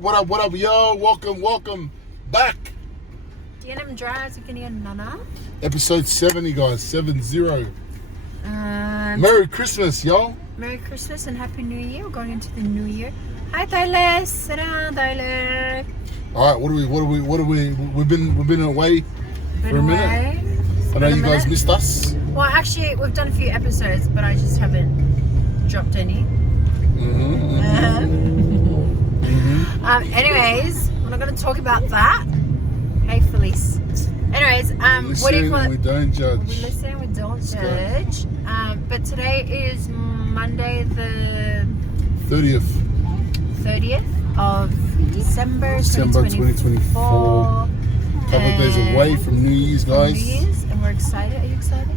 What up, yo? Welcome back. Tienen drives, Kini Nana. Episode 70, guys. 70. Merry Christmas, y'all. Merry Christmas and Happy New Year. We're going into the new year. Hi, Tyler. Sit down, Tyler. All right, we've been away for a minute. I know you guys missed us. Well, actually, we've done a few episodes, but I just haven't dropped any. Anyways, we're not going to talk about that. Hey, Felice. Anyways, what do you call it? We don't judge. We listen, we don't judge. But today is Monday the 30th of December 2024. Couple of days away from New Year's, guys. New Year's, and we're excited. Are you excited?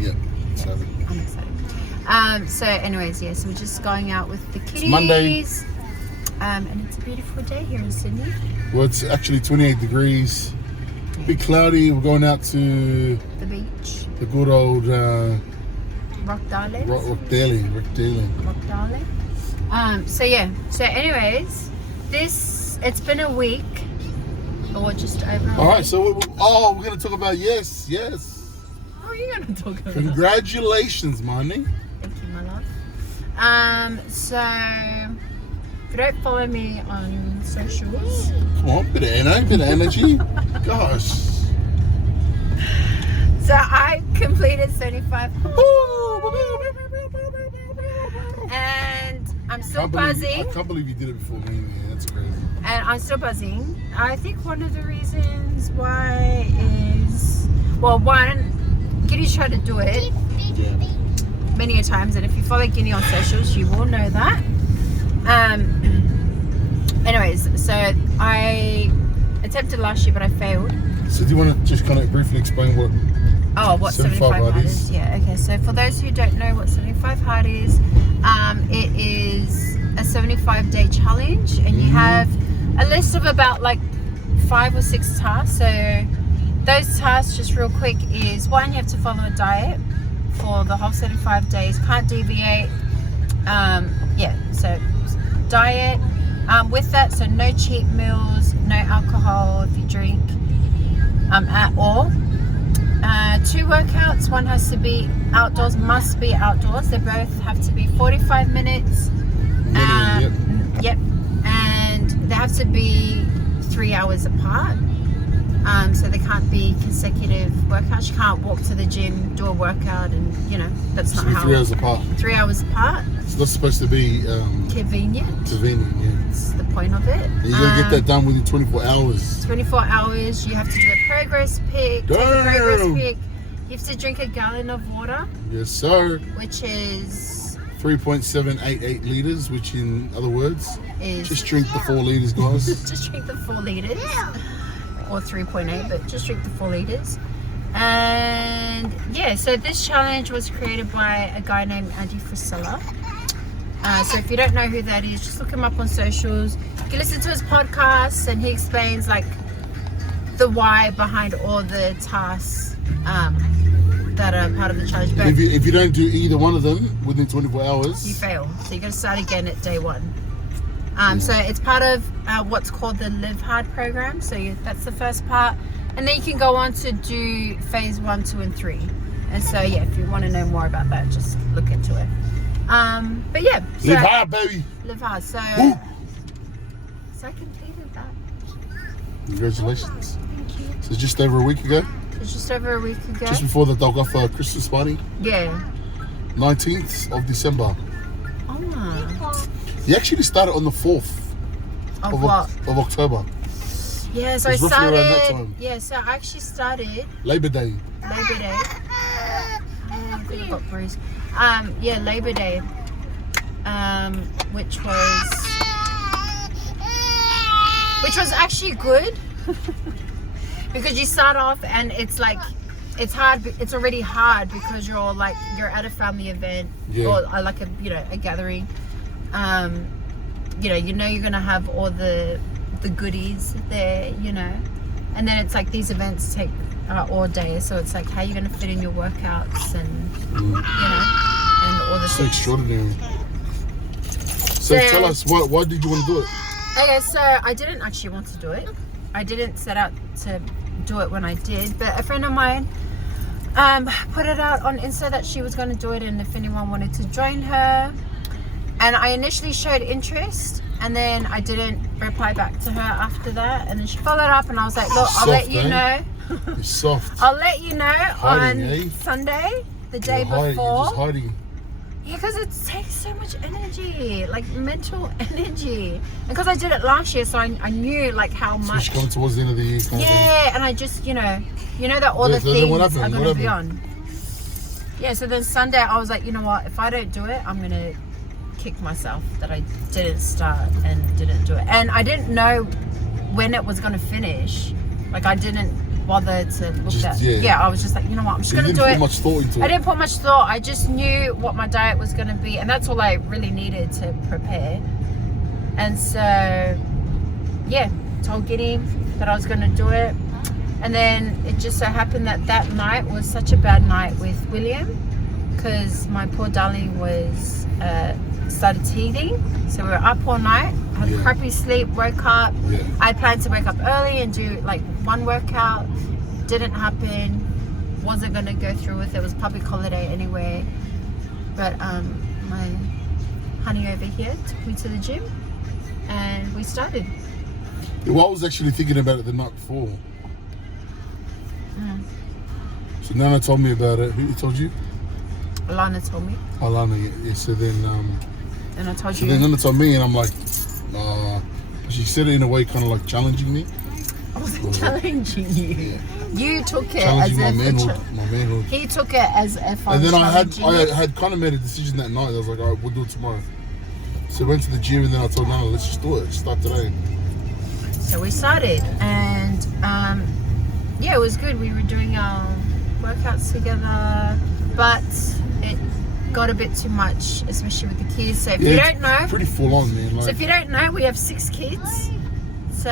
Yeah, excited. I'm excited. So anyways, yeah, so we're just going out with the kiddies. It's Monday. And it's a beautiful day here in Sydney. Well, it's actually 28 degrees. A bit cloudy. We're going out to the beach. The good old Rockdale. Rockdale. So yeah. So anyways, it's been a week. Or just over. All right. So we're gonna talk about yes. What are you gonna talk about? Congratulations, Marnie. Thank you, my love. So if you don't follow me on socials, come on, bit of energy. Gosh. So I completed 75 and I'm still buzzing. I can't believe you did it before me. Yeah, that's crazy. And I'm still buzzing. I think one of the reasons why is, well, one, Kini tried to do it many a times, and if you follow Kini on socials, you will know that. Anyways, so I attempted last year, but I failed. So do you want to just kind of briefly explain what 75 hard is? Yeah, okay. So for those who don't know what 75 hard is, it is a 75-day challenge, and you have a list of about like 5 or 6 tasks. So those tasks, just real quick, is one, you have to follow a diet for the whole 75 days, can't deviate. So diet. With that, so no cheat meals, no alcohol if you drink at all. 2 workouts, one has to be outdoors, must be outdoors. They both have to be 45 minutes. Yep. And they have to be 3 hours apart. So they can't be consecutive workouts. You can't walk to the gym, do a workout, and that's not how. 3 hours apart. 3 hours apart. So that's supposed to be convenient. Convenient, yeah. That's the point of it. And you gotta get that done within 24 hours. 24 hours. You have to do a progress pic. Take a progress pic. You have to drink a gallon of water. Yes, sir. Which is 3.788 liters, which in other words is just drink the 4 liters, guys. Just drink the 4 liters. Or 3.8, but just drink the 4 liters. And yeah, so this challenge was created by a guy named Frisella. So if you don't know who that is, just look him up on socials. You can listen to his podcasts, and he explains like the why behind all the tasks that are part of the challenge. But if you don't do either one of them within 24 hours, you fail. So you got to start again at day 1. So it's part of what's called the Live Hard program. So that's the first part. And then you can go on to do phase 1, 2, and 3. And so, yeah, if you want to know more about that, just look into it. But yeah. So, live hard, baby. Live hard. So I completed that. Congratulations. Thank you. So it's just over a week ago? It's just over a week ago. Just before the dog off Christmas party? Yeah. 19th of December. Oh. You actually started on the 4th of October. Yeah, so I started. Yeah, so I actually started Labor Day. I think I got bruised. Labor Day. Which was actually good. Because you start off and it's like it's hard. It's already hard because you're at a family event or like a gathering. You're gonna have all the goodies there, and then it's like these events take all day, so it's like how you're gonna fit in your workouts and and all the so extraordinary. So tell us, why did you want to do it? Okay, so I didn't actually want to do it. I didn't set out to do it when I did, but a friend of mine put it out on Insta that she was going to do it and if anyone wanted to join her. And I initially showed interest and then I didn't reply back to her after that. And then she followed up and I was like, look, I'll let you know. You're soft. I'll let you know Hiding, on Sunday, the day You're before. just hiding. Yeah, because it takes so much energy, like mental energy. And because I did it last year, so I knew like how much. Especially coming towards the end of the year. Yeah, and I just, you know that all the things are going to be on. Yeah, so then Sunday I was like, you know what, if I don't do it, I'm going to kick myself that I didn't start and didn't do it. And I didn't know when it was going to finish. Like I didn't bother to look at. Yeah, I was just like, you know what, I'm just going to do it. You didn't put much thought into it. I didn't put much thought. I just knew what my diet was going to be, and that's all I really needed to prepare. And so, yeah, told Kini that I was going to do it. And then it just so happened that night was such a bad night with William because my poor darling was started teething. So we were up all night, had crappy sleep, woke up. I planned to wake up early and do like one workout. Didn't happen. Wasn't going to go through with it. It was public holiday anyway. But my honey over here took me to the gym and we started. Well, I was actually thinking about it the night before. So Nana told me about it. Who told you? Alana told me. Alana, yeah. So then, and I told so you. then Nana told me, and I'm like, she said it in a way, kind of like challenging me. I wasn't challenging you. Yeah. You took it Challenging as my manhood. He took it as if I and was then I challenging had kind of made a decision that night. I was like, all right, we'll do it tomorrow. So I went to the gym, and then I told Nana, let's just do it. Start today. So we started, and yeah, it was good. We were doing our workouts together, but it got a bit too much, especially with the kids. So if you don't know, pretty full on, man. Like, so if you don't know, we have 6 kids. So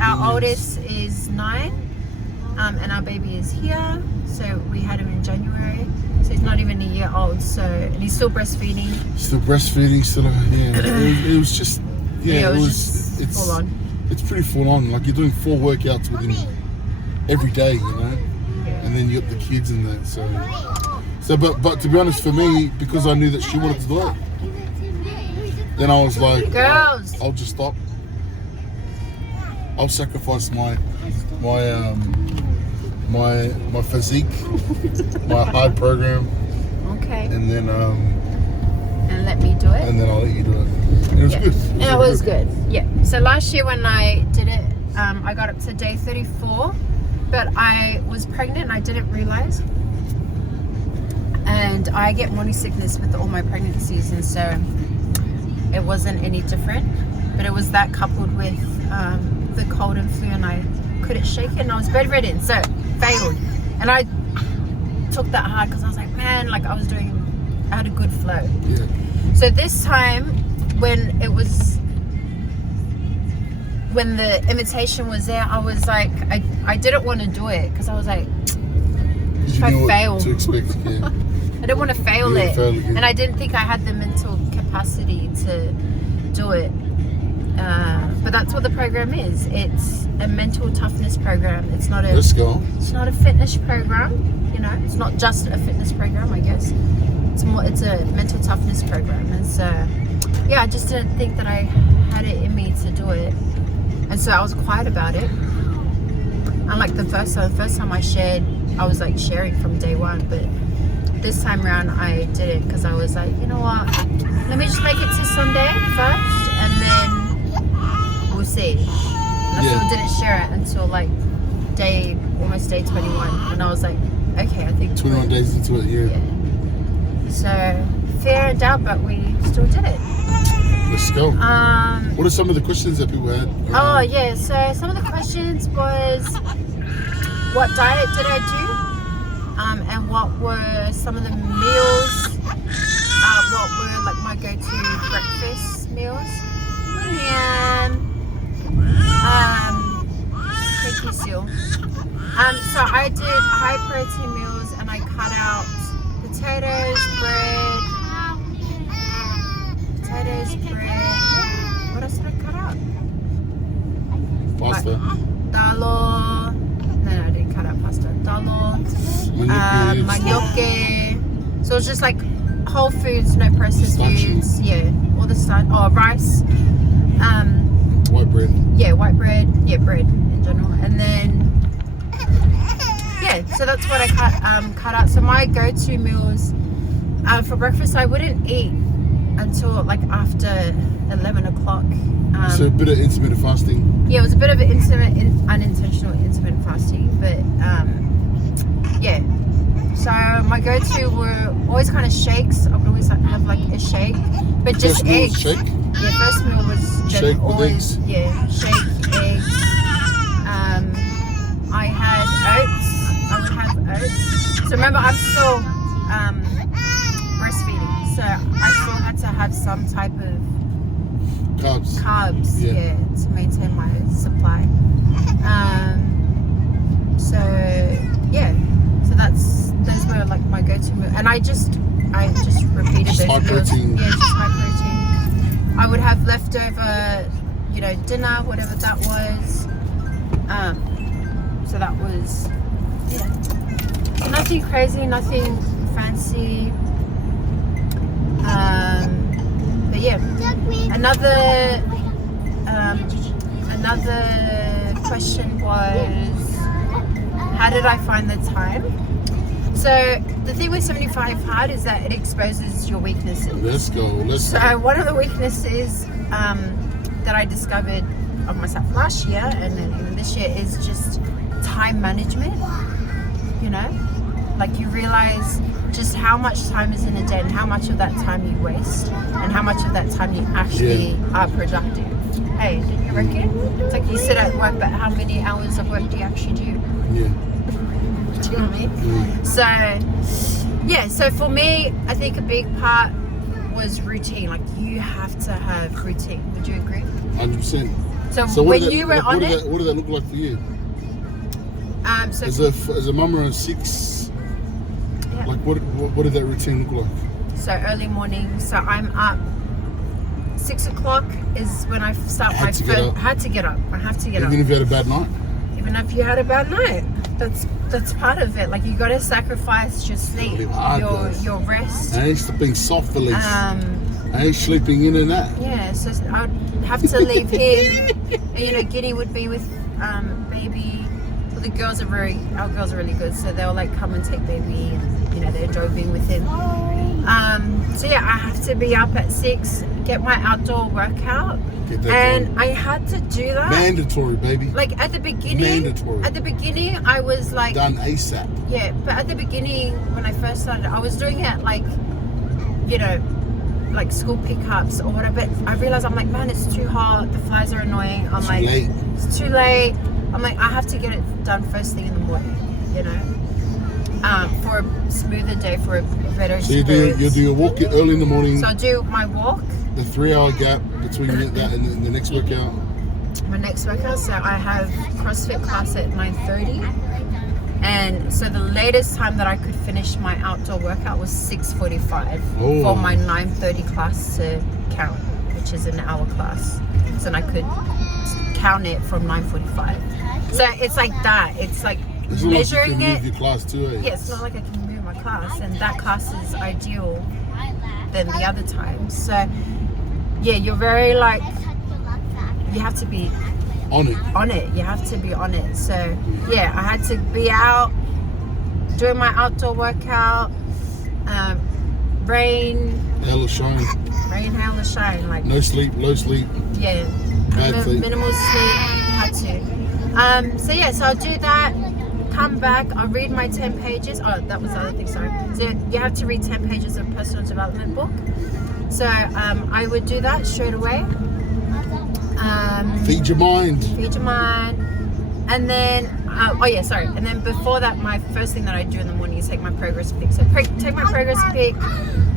our oldest is 9, and our baby is here. So we had him in January. So he's not even a year old. So and he's still breastfeeding. Still breastfeeding. Still, yeah. It was just, yeah, it's full on. It's pretty full on. Like you're doing 4 workouts with him every day, you know. And then you got the kids and that. So but to be honest, for me, because I knew that she wanted to do it, then I was like, girls, I'll just stop. I'll sacrifice my physique, my hard program. Okay. And then and let me do it. And then I'll let you do it. And it was good. And it was good. Yeah. So last year when I did it, I got up to day 34, but I was pregnant and I didn't realize. And I get morning sickness with all my pregnancies, and so it wasn't any different. But it was that coupled with the cold and flu, and I couldn't shake it, and I was bedridden, so it failed. And I took that hard because I was like, man, like I had a good flow. Yeah. So this time, when the invitation was there, I was like, I didn't want to do it because I was like, if I fail, to expect, yeah. I didn't want to fail it, yeah. and I didn't think I had the mental capacity to do it. But that's what the program is. It's a mental toughness program. It's not a. Let's go. It's not a fitness program. You know, it's not just a fitness program. I guess it's a mental toughness program, and so yeah, I just didn't think that I had it in me to do it, and so I was quiet about it. Unlike the first time I shared, I was like sharing from day one, but this time around I did it because I was like, you know what, let me just make it to Sunday first, and then we'll see. And I still didn't share it until like almost day 21, and I was like, okay, I think 21 days into it, yeah. So fear and doubt, but we still did it. Let's go. What are some of the questions that people had? Oh yeah, so some of the questions was, what diet did I do? And what were some of the meals? What were like my go-to breakfast meals? And thank you, Seal. So I did high protein meals, and I cut out potatoes, bread. What else did I cut out? Pasta. Dalo. No, I didn't cut out pasta. Dalo. Manioke. So it's just like whole foods, no processed foods. Yeah, all the stuff. Oh, rice. White bread. Yeah, white bread. Yeah, bread in general. And then yeah, so that's what I cut out. So my go-to meals for breakfast, I wouldn't eat until like after 11 o'clock. So a bit of intermittent fasting. Yeah, it was a bit of an unintentional intermittent fasting, but yeah. So my go-to were always kind of shakes. I would always have like a shake, but just eggs. Shake? Yeah, first meal was just Shake always with eggs. Yeah, shake, eggs. I had oats. I would have oats. So remember, I'm still breastfeeding, so I still had to have some type of carbs, yeah, to maintain my supply. So yeah, so those were like my go-to meal, and I just repeated just those high meals. Protein. Yeah, just high protein. I would have leftover, dinner, whatever that was. So that was nothing crazy, nothing fancy. But yeah, another question was, how did I find the time? So the thing with 75 hard is that it exposes your weaknesses. Let's go. So one of the weaknesses that I discovered of myself last year and then even this year is just time management. Like you realize just how much time is in a day and how much of that time you waste and how much of that time you actually are productive. Hey, didn't you reckon? It's like you sit at work, but how many hours of work do you actually do? Yeah. Do you know what I mean? So yeah, so for me, I think a big part was routine. Like you have to have routine. Would you agree? 100%. So when you were on it, what did that look like for you? So as a mum around 6, like what did that routine look like? So early morning. So I'm up. 6 o'clock is when I start my first. I had to get up. I have to get up. Even if you had a bad night. Even if you had a bad night, that's part of it. Like you got to sacrifice your sleep, your rest. I ain't sleeping softly. I ain't sleeping in and out. Yeah, so I would have to leave him. And, Kini would be with baby. Well, our girls are really good, so they'll like come and take baby, and they enjoy being with him. So yeah, I have to be up at 6, get my outdoor workout, and I had to do that. Mandatory, baby. Like at the beginning. Mandatory. At the beginning, I was like done ASAP. Yeah, but at the beginning when I first started, I was doing it like, like school pickups or whatever. But I realized I'm like, man, it's too hot. The flies are annoying. I'm like, late. It's too late. I'm like, I have to get it done first thing in the morning. For a smoother day, for a better experience. You do your walk early in the morning. So I do my walk. The 3-hour gap between that and the next workout. My next workout. So I have CrossFit class at 9:30, and so the latest time that I could finish my outdoor workout was 6:45 for my 9:30 class to count, which is an hour class. So then I could count it from 9:45. So it's like that. It's like it's measuring like you can it. move your class too, eh? Yeah, it's not like I can move my class, and that class is ideal than the other times. So yeah, you're very like, you have to be on it. You have to be on it. So yeah, I had to be out doing my outdoor workout. Rain, hail or shine. Rain, hail or shine. Like no sleep, low sleep. Yeah, minimal sleep. Had to. So yeah, so I'll do that. Come back. I'll read my 10 pages. Oh, that was the other thing. Sorry. So you have to read 10 pages of personal development book. So I would do that straight away. Feed your mind. And then, and then before that, my first thing that I do in the morning is take my progress pic. So take my progress pic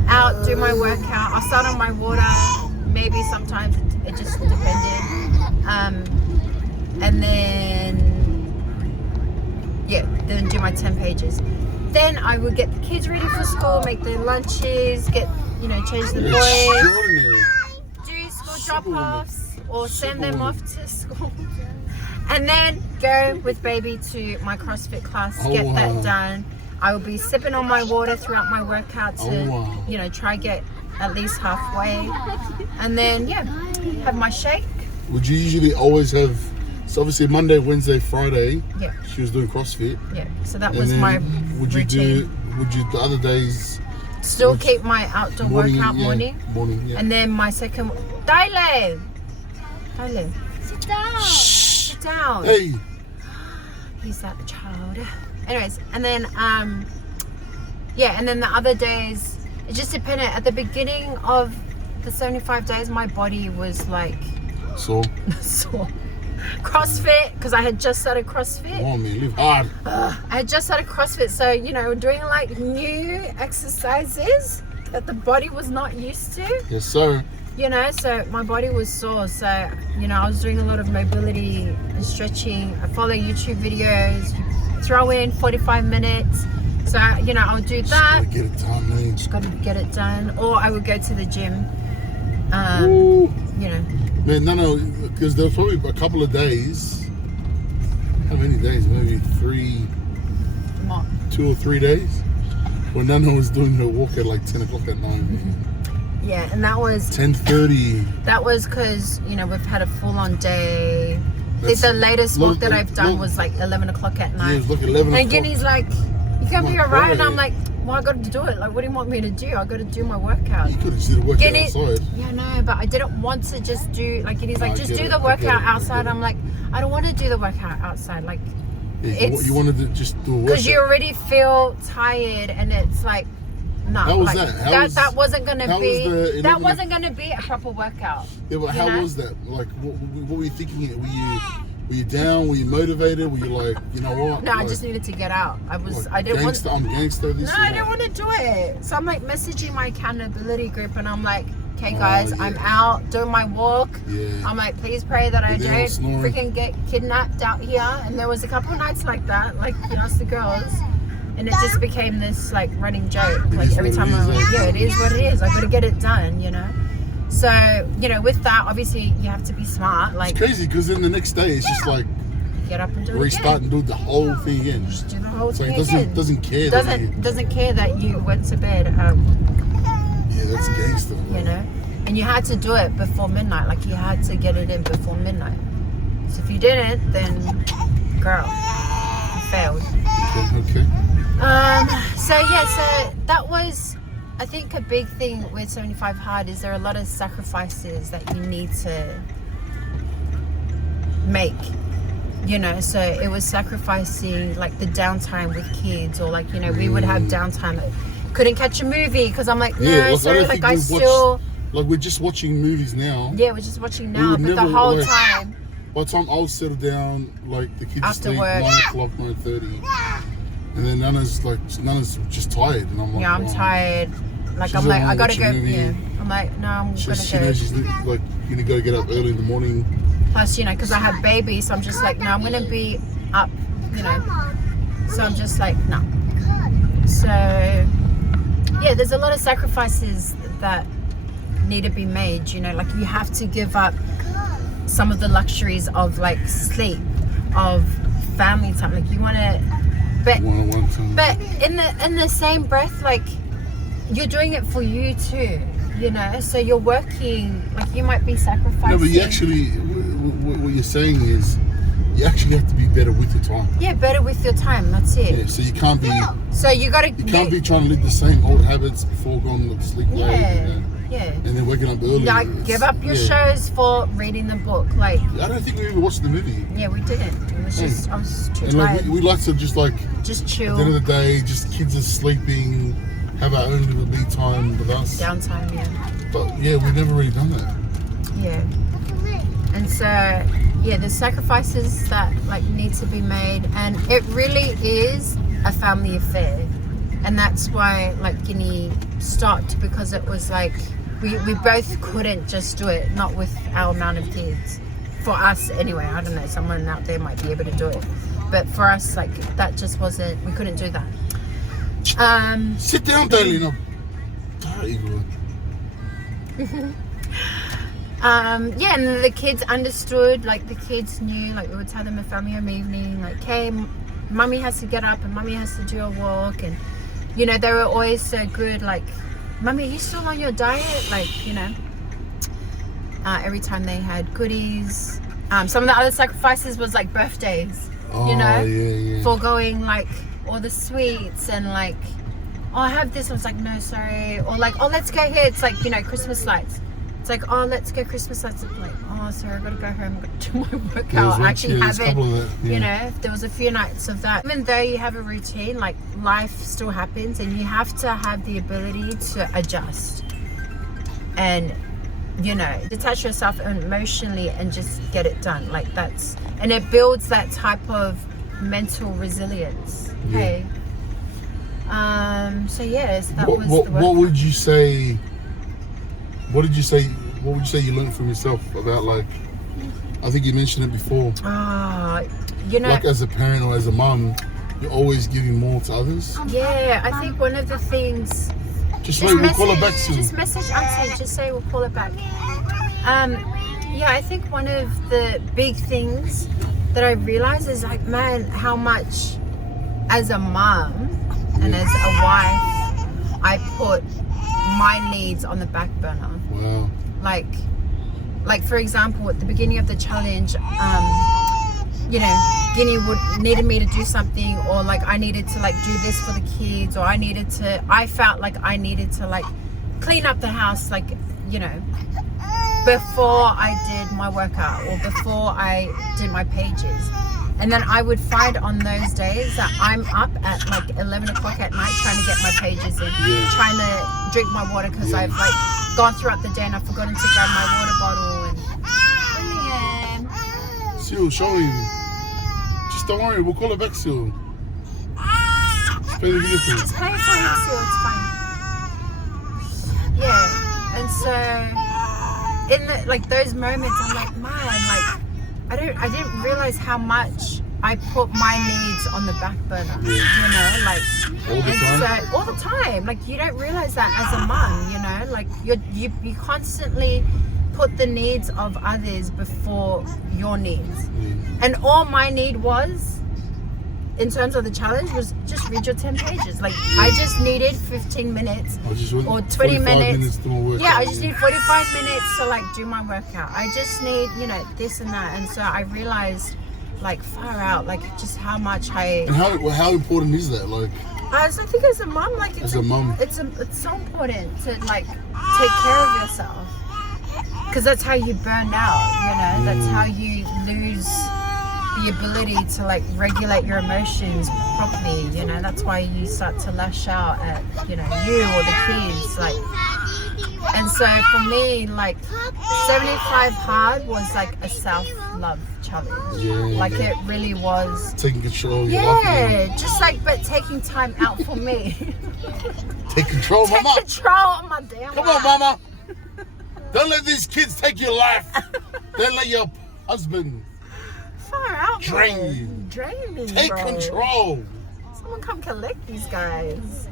out, do my workout. I'll start on my water. Maybe sometimes it just depended. And then, then do my 10 pages. Then I would get the kids ready for school, make their lunches, change the boys, do school drop-offs. or send them off to school. And then go with baby to my CrossFit class, get that done. I will be sipping on my water throughout my workout to, you know, try get at least halfway. And then, yeah, have my shake. Would you usually always have, so obviously Monday, Wednesday, Friday, yeah, she was doing CrossFit. Yeah, so that was my would you routine. Would you the other days? Still keep my outdoor workout morning, yeah. And then my second, Dale. Sit down. Sit down. Hey. He's that child. Anyways, and then yeah, and then the other days it just depended. At the beginning of the 75 days, my body was like sore. CrossFit, because I had just started CrossFit. Come on, man, live hard. I had just started CrossFit, so you know, doing like new exercises that the body was not used to. Yes, sir. You know, so my body was sore. So, you know, I was doing a lot of mobility and stretching. I follow YouTube videos, throw in 45 minutes. So, you know, I would do that. Just gotta get it done, man. Just got to get it done. Or I would go to the gym. You know. Man, no, because there was probably a couple of days. How many days? Maybe 2 or 3 days. When Nana was doing her walk at like 10 o'clock at night. Yeah, and that was 10:30. That was because, you know, we've had a full-on day. I think the latest walk that I've done was like 11 o'clock at night. Yeah, it was like 11 o'clock. And Guinea's like, you gonna be alright? And I'm like, well, I got to do it. Like, what do you want me to do? I got to do my workout. You could have just did a workout outside. Yeah, no, but I didn't want to just do, like, Guinea's like, just do the I workout get it. outside. I'm like, I don't want to do the workout outside. Like, Yeah, you wanted to just do a workout. because you already feel tired, and it's like, no, How was like, that? That wasn't gonna be. The That wasn't gonna be a proper workout. Yeah, but how was that? Like, what were you thinking? Were you down? Were you motivated? Were you like, you know what? No, like, I just needed to get out. I like, didn't gangster, want. I'm gangster. This No, I didn't want to do it. So I'm like messaging my accountability group, and I'm like, okay, guys, I'm out doing my walk. Yeah. I'm like, please pray that I they're all don't snoring. freaking get kidnapped out here. And there was a couple of nights like that, like, you know, us the girls. And it just became this like running joke. Like every time I'm like, yeah, it is what it is. I got to get it done, you know. So, you know, with that, obviously you have to be smart. Like, it's crazy because then the next day it's just like get up and do it restart again. and do the whole thing again. Just do the whole So thing it doesn't care. Doesn't care that you went to bed. Yeah, that's gangster. You know, and you had to do it before midnight. Like you had to get it in before midnight. So if you didn't, then girl, you failed. Okay. So yeah, so that was, I think, a big thing with 75 Hard is there are a lot of sacrifices that you need to make, you know. So it was sacrificing like the downtime with kids, or like, you know, we would have downtime, couldn't catch a movie because I'm like, no, sorry, like I still like we're just watching movies now. Yeah, we're just watching now, but the whole time. By the time I'll settle down, like the kids After sleep work. 9 o'clock, 9:30. And then Nana's just tired, and I'm like, Yeah, I'm tired. Like She's I'm like, I gotta watching go. a movie. Yeah, I'm like, no, I'm she gonna go. knows she's like, you know, gotta get up early in the morning. Plus, you know, because I have babies, so I'm just like, no, I'm gonna be up, you know. So I'm just like, no. So yeah, there's a lot of sacrifices that need to be made. You know, like you have to give up some of the luxuries of like sleep, of family time. Like you want to. But in the same breath, like you're doing it for you too, you know. So you're working, like you might be sacrificing. No, but you actually, what you're saying is, you actually have to be better with your time. Yeah, better with your time. That's it. Yeah, so you can't be. So you gotta. You can't be trying to live the same old habits before going to sleep late. Yeah. Yeah. And then waking up early. Like give up your shows for reading the book. Like. I don't think we even watched the movie. Yeah, we didn't. It was just I was too and tired. Like we like to just like. Just chill. At the end of the day, just kids are sleeping, have our own little me time with us. Downtime, yeah. But yeah, we've never really done that. Yeah. And so yeah, there's sacrifices that like need to be made, and it really is a family affair. And that's why like Kini stopped, because it was like we both couldn't just do it, not with our amount of kids. For us anyway, I don't know, someone out there might be able to do it. But for us, like that just wasn't, we couldn't do that. Sit down, darling. Yeah, and the kids understood, like the kids knew, like we would tell them a family home evening, like, hey, mummy has to get up and mummy has to do a walk, and you know, they were always so good, like, mummy, are you still on your diet? Like, you know, every time they had goodies. Some of the other sacrifices was like birthdays, you know, foregoing like all the sweets and like, oh, I have this. I was like, no, sorry. Or like, oh, let's go here. It's like, you know, Christmas lights. It's like, oh, let's go Christmas lights. I'm like, oh, sorry, I've got to go home. I've got to do my workout. I actually haven't, you know, there was a few nights of that. Even though you have a routine, like life still happens and you have to have the ability to adjust and, you know, detach yourself emotionally and just get it done. Like that's, and it builds that type of mental resilience. Okay. So yes, that was the workout. What would you say? What would you say you learned from yourself about, like, I think you mentioned it before. You know, like as a parent or as a mum, you're always giving more to others. Yeah, I think one of the things. Just like we'll call it back soon. Just message Auntie. Just say we'll call it back. Yeah, I think one of the big things that I realized is like, man, how much as a mum and as a wife, I put my needs on the back burner. Wow. Like for example, at the beginning of the challenge, you know, Kini needed me to do something, or like I needed to like do this for the kids, or I felt like I needed to like clean up the house, like, you know, before I did my workout or before I did my pages. And then I would find on those days that I'm up at like 11 o'clock at night trying to get my pages in, trying to drink my water because I've like gone throughout the day and I've forgotten to grab my water bottle. And Seal, show him. Just don't worry, we'll call it back, Seal. Just play the video for him. Just play it for him, Seal, it's fine. Yeah, and so in the, like those moments, I'm like, man, like I didn't realize how much I put my needs on the back burner. You know, like all the time. So, all the time. Like you don't realize that as a mum. You know, like you constantly put the needs of others before your needs. And all my need was, in terms of the challenge, was just read your 10 pages. Like I just needed 15 minutes or 20 minutes. Yeah, I just need 45 minutes to like do my workout. I just need, you know, this and that. And so I realized, like, far out, like just how much And how important is that? Like, I think as a mum, like it's so important to like take care of yourself, because that's how you burn out. You know, that's how you lose the ability to like regulate your emotions properly. You know, that's why you start to lash out at, you know, you or the kids. Like, and so for me, like 75 hard was like a self-love challenge. Like it really was taking control of your life. Just like, but taking time out for me. Take control, Mama. Take control of my damn Come life. on, Mama. Don't let these kids take your life. Don't let your husband far out, drain me. Take bro. control. Someone come collect these guys.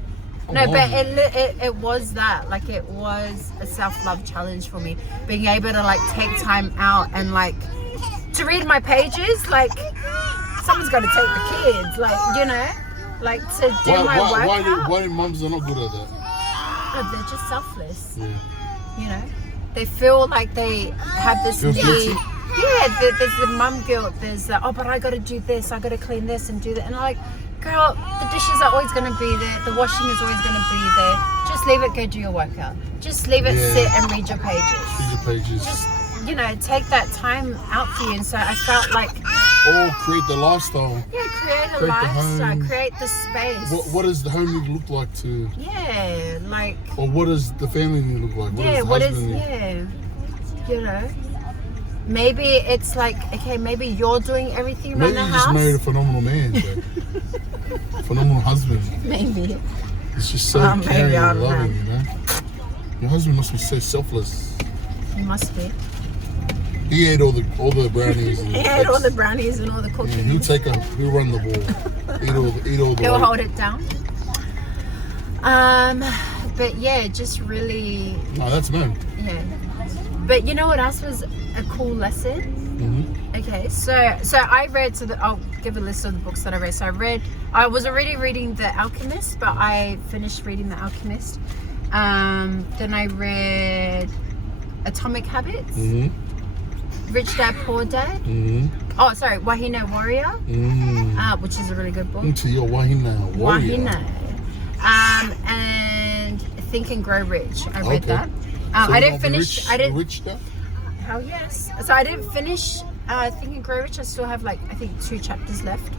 No, but it was that, like, it was a self-love challenge for me, being able to like take time out and like to read my pages. Like someone's got to take the kids, like, you know, like to do my workout. Why mums are not good at that? Oh, they're just selfless. You know, they feel like they have this need. Yeah, there's the mum guilt. There's the, oh, but I got to do this. I got to clean this and do that. And I'm like, girl, the dishes are always going to be there. The washing is always going to be there. Just leave it, go do your workout. Just leave it, sit and read your pages. Read your pages. Just, you know, take that time out for you. And so I felt like... Or create the lifestyle. Yeah, create a lifestyle. Create the space. What does the home need to look like to... Yeah, like... Or what does the family need to look like? What does the husband need? You know... Maybe it's like, okay, maybe you're doing everything around the house. Maybe you just married a phenomenal man, phenomenal husband. Maybe. It's just so caring and loving, you know? Your husband must be so selfless. He must be. He ate all the brownies. And he ate all the brownies and all the cookies. Yeah, he'll run the ball. Eat all the He'll hold it down. But yeah, just really... No, that's man. Yeah. But you know what else was a cool lesson? Okay, so I read, I'll give a list of the books that I read. So I was already reading The Alchemist, but I finished reading The Alchemist. Then I read Atomic Habits, Rich Dad Poor Dad. Oh, sorry, Wahine Warrior, which is a really good book. Into your Wahine Warrior. Wahine. And Think and Grow Rich. I read that. So I didn't finish. Rich stuff? Hell yes. So I didn't finish Think and Grow Rich. I still have like I think 2 chapters left.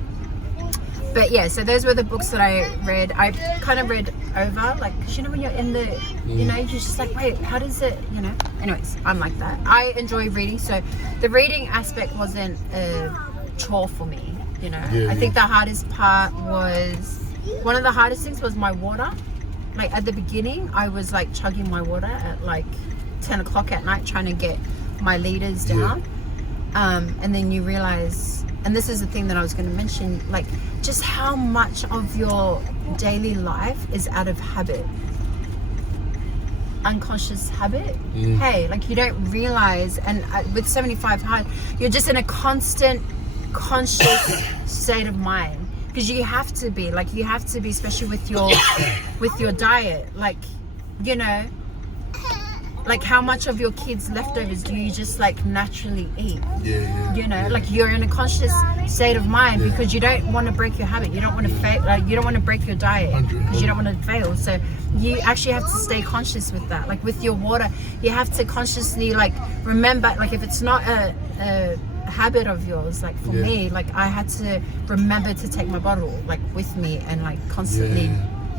But yeah, so those were the books that I read. I kind of read over, like, cause you know when you're in the, you know, you're just like, wait, how does it, you know? Anyways, I'm like that. I enjoy reading, so the reading aspect wasn't a chore for me, you know. I think the hardest part was, one of the hardest things was my water. Like at the beginning, I was like chugging my water at like 10 o'clock at night, trying to get my liters down. And then you realize, and this is the thing that I was going to mention, like just how much of your daily life is out of habit, unconscious habit. Hey, like you don't realize, and with 75 hard, you're just in a constant conscious state of mind, because you have to be, like you have to be, especially with your diet, like, you know, like how much of your kids' leftovers do you just like naturally eat? You know, like you're in a conscious state of mind because you don't want to break your habit. You don't want to fail. Like you don't want to break your diet because you don't want to fail. So you actually have to stay conscious with that. Like with your water, you have to consciously like remember. Like if it's not a habit of yours, like for me, like I had to remember to take my bottle like with me and like constantly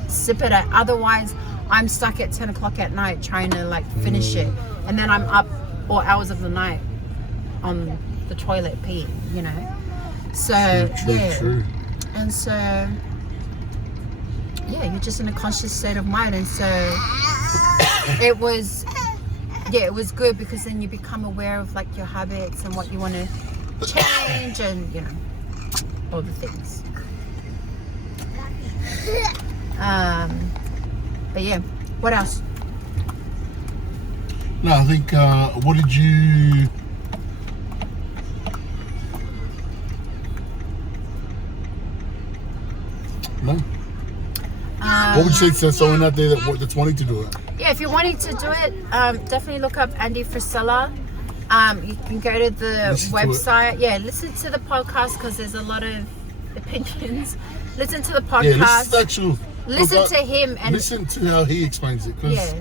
sip it. Otherwise, I'm stuck at 10 o'clock at night trying to like finish it, and then I'm up all hours of the night on the toilet peeing, you know. So true. And so you're just in a conscious state of mind, and so it was good because then you become aware of like your habits and what you want to change, and you know, all the things. But yeah, what else? No, I think, what did you... No? What would you say to someone out there that's wanting to do it? Yeah, if you're wanting to do it, definitely look up Andy Frisella. You can go to the website. Listen to the podcast because there's a lot of opinions. Listen to the podcast. Listen to him and listen to how he explains it, because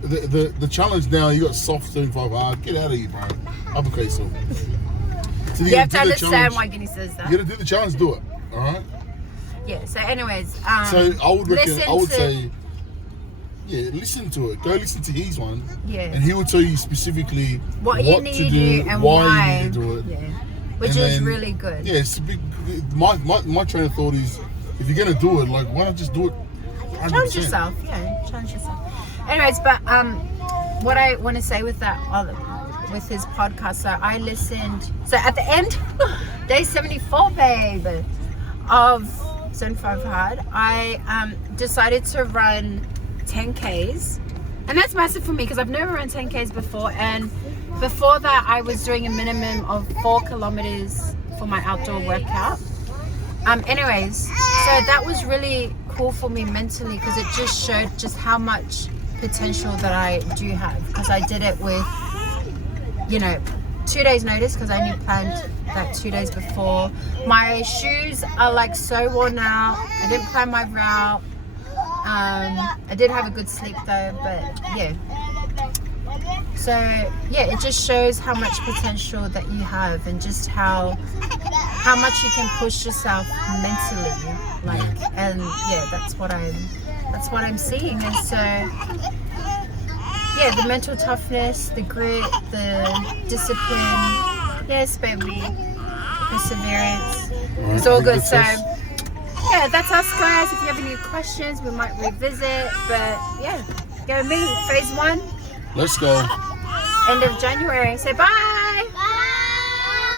the challenge now, you got soft 75 hard. Get out of here, bro. Uppercase so you have to understand why Kini says that. You gotta do the challenge, do it. Alright? Yeah, so anyways, so I would say listen to it. Go listen to his one. Yeah. And he will tell you specifically what you need to do and why you need to do it. Yeah. Which is really good. Yeah, it's a big, my train of thought is, if you're gonna do it, like, why not just do it 100%? Challenge yourself, challenge yourself. Anyways, but what I want to say with that, with his podcast, so I listened, so at the end, day 74, babe, of 75 Hard, I decided to run 10Ks, and that's massive for me because I've never run 10Ks before, and before that I was doing a minimum of 4 kilometers for my outdoor workout. Anyways, so that was really cool for me mentally because it just showed just how much potential that I do have, because I did it with, you know, 2 days notice because I only planned that 2 days before. My shoes are like so worn out. I didn't plan my route. I did have a good sleep though, but yeah. So yeah, it just shows how much potential that you have and just how much you can push yourself mentally, like, and yeah, that's what I'm seeing. And so yeah, the mental toughness, the grit, the discipline, yes baby, perseverance, it's all good. So yeah, that's us guys. If you have any questions, we might revisit, but yeah, go meet phase 1. Let's go. End of January. Say bye.